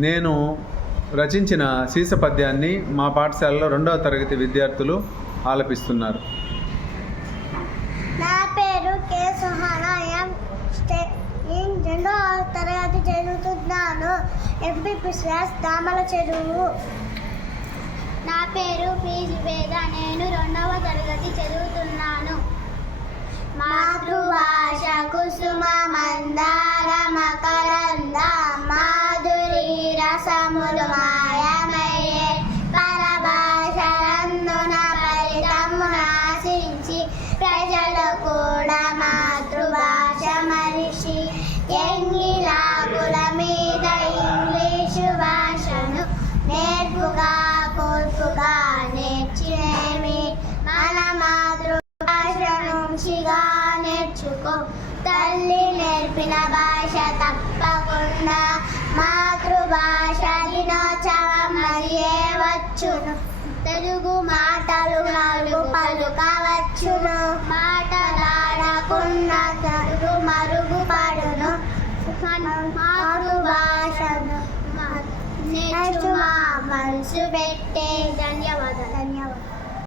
నేను రచించిన సీస పద్యాన్ని మా పాఠశాలలో రెండవ తరగతి విద్యార్థులు ఆలపిస్తున్నారు. నా పేరు కే. సుహానా ఎం స్టే నేను రెండో తరగతి చదువుతున్నాను. ఎంపీపీ శ్వాస్ దామల చెరువు. నా పేరు పి. వేద నేను రెండవ తరగతి చదువుతున్నాను రసములు మాయమయ్యే పరభాషలందున ఫలితము ఆశించి ప్రజలు కూడా మాతృభాష మరిషి ఎంగిలాకుల మీద ఇంగ్లీషు భాషను నేర్పుగా కోర్పుగా నేర్చినేమి? మన మాతృభాష నుంచిగా నేర్చుకో. తల్లి నేర్పిన భాష తప్ప తెలుగు మాటలు నాలుగు పలుకవచ్చును మాటలాడకుండా తెలుగు మరుగుపడును. మాతృభాషను నేర్చు మా మనసు పెట్టే